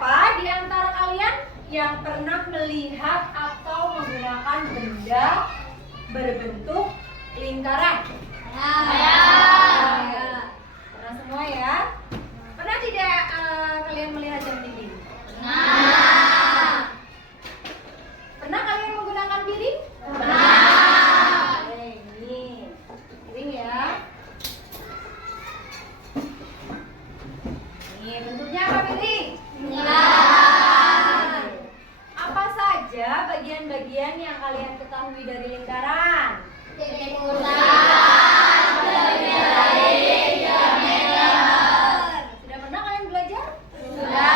Siapa di antara kalian yang pernah melihat atau menggunakan benda berbentuk lingkaran? Ya. Pernah semua ya? Pernah tidak kalian melihat jam dinding? Pernah. Pernah kalian menggunakan piring? Pernah. Oke, ini piring ya. Ini bentuknya apa piring? Lingkaran. Apa saja bagian-bagian yang kalian ketahui dari lingkaran? Titik pusat, garis, diameter. Sudah pernah kalian belajar? Sudah.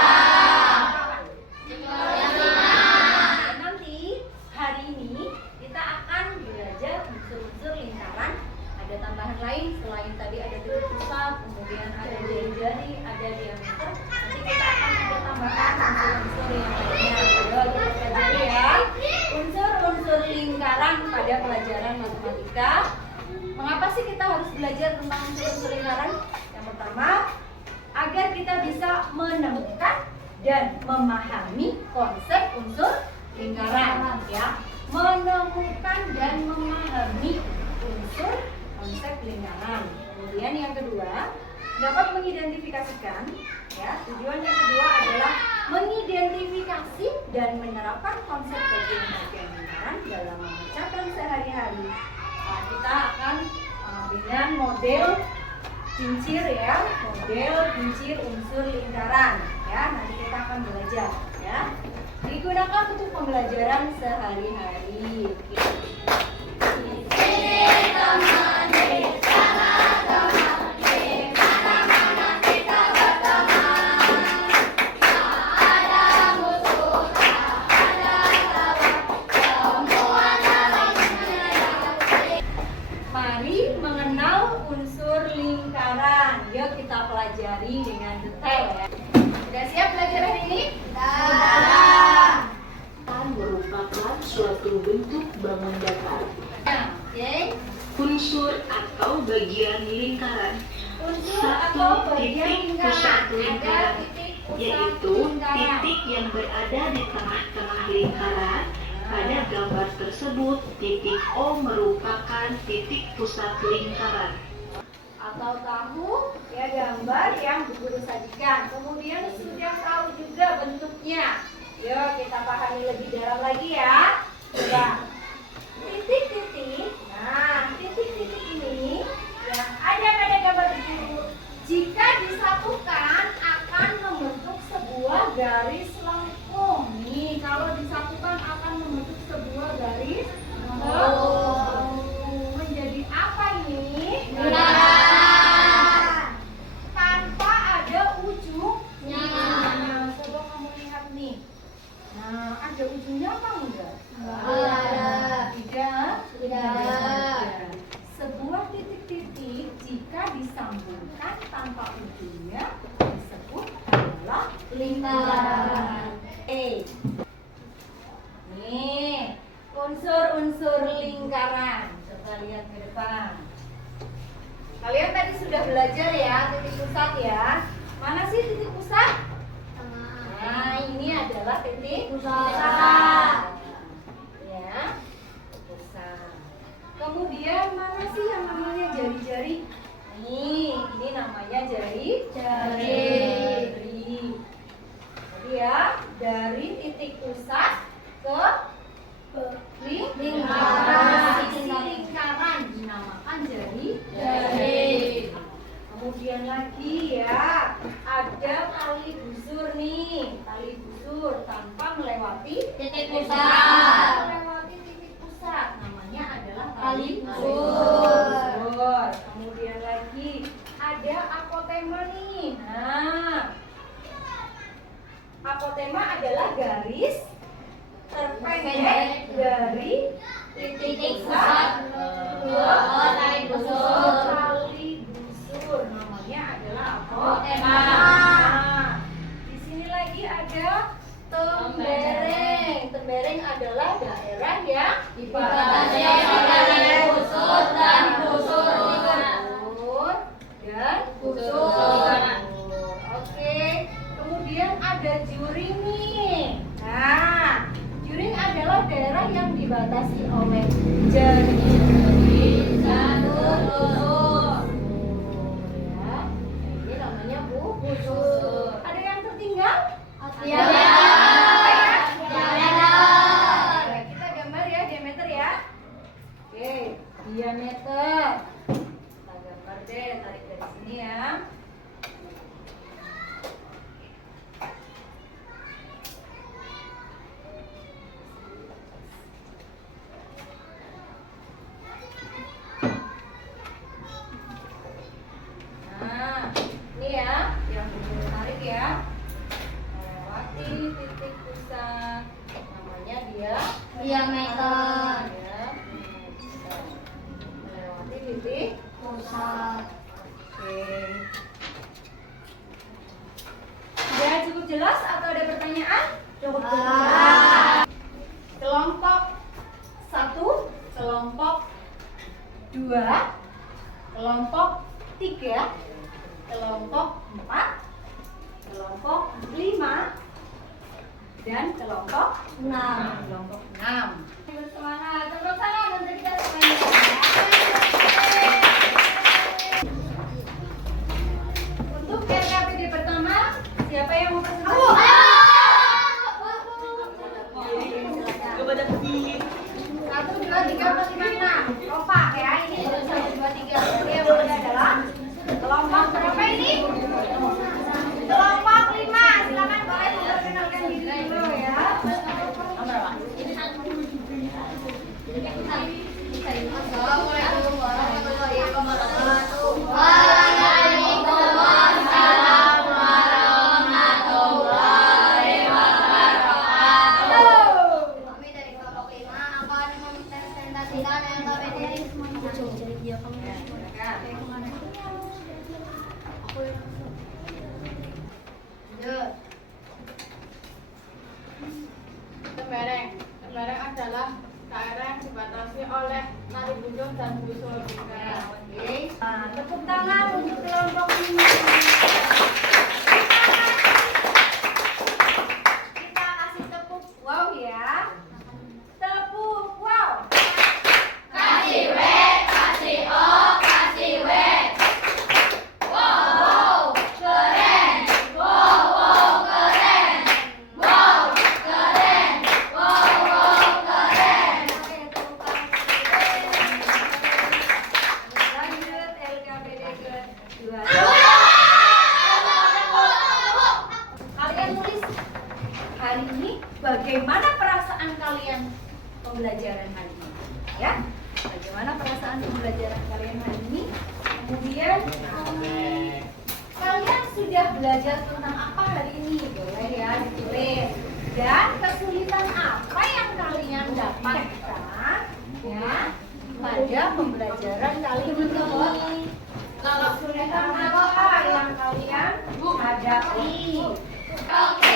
Nanti hari ini kita akan belajar unsur-unsur lingkaran. Ada tambahan lain selain tadi ada titik pusat, kemudian ada jari-jari, ada diameter. Nanti kita akan ada tambahan unsur-unsur yang lainnya. Ayo kita pelajari ya. Unsur-unsur lingkaran pada pelajaran matematika. Mengapa sih kita harus belajar tentang unsur-unsur lingkaran? Yang pertama, agar kita bisa menemukan dan memahami konsep unsur lingkaran, ya. Menemukan dan memahami unsur konsep lingkaran. Kemudian yang kedua, dapat mengidentifikasikan, ya. Tujuan yang kedua adalah mengidentifikasi dan menerapkan konsep bagian-bagian lingkaran dalam mengerjakan sehari-hari. Nah, kita akan dengan model kincir ya, model kincir unsur lingkaran ya. Nanti kita akan belajar ya. Digunakan untuk pembelajaran sehari-hari. Mari mengenal unsur lingkaran. Yuk kita pelajari dengan detail ya. Sudah siap belajar hari ini? Sudah. Merupakan suatu bentuk bangun datar. Oke. Unsur atau bagian lingkaran. Unsur Satu atau bagian titik pusat lingkaran. Ada lingkaran, titik pusat yaitu lingkaran. titik yang berada di tengah-tengah lingkaran. Pada gambar tersebut, titik O merupakan titik pusat lingkaran. Atau tahu ya gambar yang guru sajikan. Kemudian sudah tahu juga bentuknya. Yuk kita pahami lebih dalam lagi ya. Coba titik-titik. Nah, titik-titik ini yang ada pada gambar guru, jika disatukan akan membentuk sebuah garis lengkung. Nih, kalau disatukan akan membentuk sebuah garis lengkung. Menjadi apa ini? Lingkaran. Tanpa ada ujungnya. Nah. Coba kamu lihat nih. Nah, ada ujungnya apa enggak? Ada. Tidak. Tidak. Sebuah titik-titik jika disambungkan tanpa ujungnya disebut adalah lingkaran. Nih, unsur-unsur lingkaran. Coba lihat ke depan. Kalian tadi sudah belajar ya titik pusat ya. Mana sih titik pusat? Nah, ini adalah titik Pusat. Ya, pusat. Kemudian mana sih yang namanya jari-jari? Nih, ini namanya jari. Jadi ya, dari titik pusat ke Lingkaran. Sisi lingkaran dinamakan jari. Kemudian lagi ya, ada tali busur nih, tali busur tanpa melewati Titik pusat. melewati titik pusat, namanya adalah Tali tali busur. busur. Kemudian lagi ada apotema nih. Nah, apotema adalah garis terpendek dari Titik pusat ke tali busur. tali busur. Namanya adalah apotema. Apotema. Nah, di sini lagi ada tembereng. Tembereng adalah daerah yang Dibatasi oleh busur dan busur. Busur dan Busur. Oke. Kemudian ada ada Juring nih. Nah, Juring adalah daerah yang dibatasi oleh jenis jalur busur. Ya, ini namanya busur. Ada yang tertinggal? Ya. Kita gambar ya, diameter ya. Oke, diameter. Kita gambar deh, tarik dari sini ya. Nah, ini ya, yang kita tarik ya. Melewati titik pusat, namanya dia Diameter. ya. Melewati titik Pusat. Oke. Sudah cukup jelas atau ada pertanyaan? Cukup jelas. Kelompok 1, kelompok 2, kelompok 3, kelompok 4, kelompok 5, dan kelompok 6. kelompok 6. Bersemangat, tepuk tangan untuk kita semuanya. Untuk RKPD pertama, siapa yang mau presentasi? Kepada Putih. 1, 2, 3, 4, 5, 6. Kompak ya, ini 1, 2, 3. Berarti yang benar adalah kelompok berapa ini? Kelompok 5. Silakan boleh memperkenalkan diri dulu ya. Assalamualaikum warahmatullahi wabarakatuh. Waalaikumsalam warahmatullahi wabarakatuh. Kami dari kelompok 5 akan mempresentasikan LKPD. Tembereng. Tembereng adalah daerah yang dibatasi oleh tali bujur dan busur. Oke. Nah, tepuk tangan untuk kelompok 5. Kita kasih tepuk wow ya. Tepuk wow. Kasih W, kasih O, kasih W. Wow, keren. Wow, keren. Wow, keren. Wow, keren. Oke, tepuk tangan. Lanjut LKPD kedua. Kalian tulis hari ini bagaimana perasaan kalian pembelajaran hari ini, ya? Bagaimana perasaan pembelajaran kalian hari ini? Kemudian kalian sudah belajar tentang apa hari ini? Boleh ya ditulis. Dan kesulitan apa yang kalian dapatkan, ya, pada pembelajaran kali ini? Kesulitan apa yang kalian hadapi? Oke.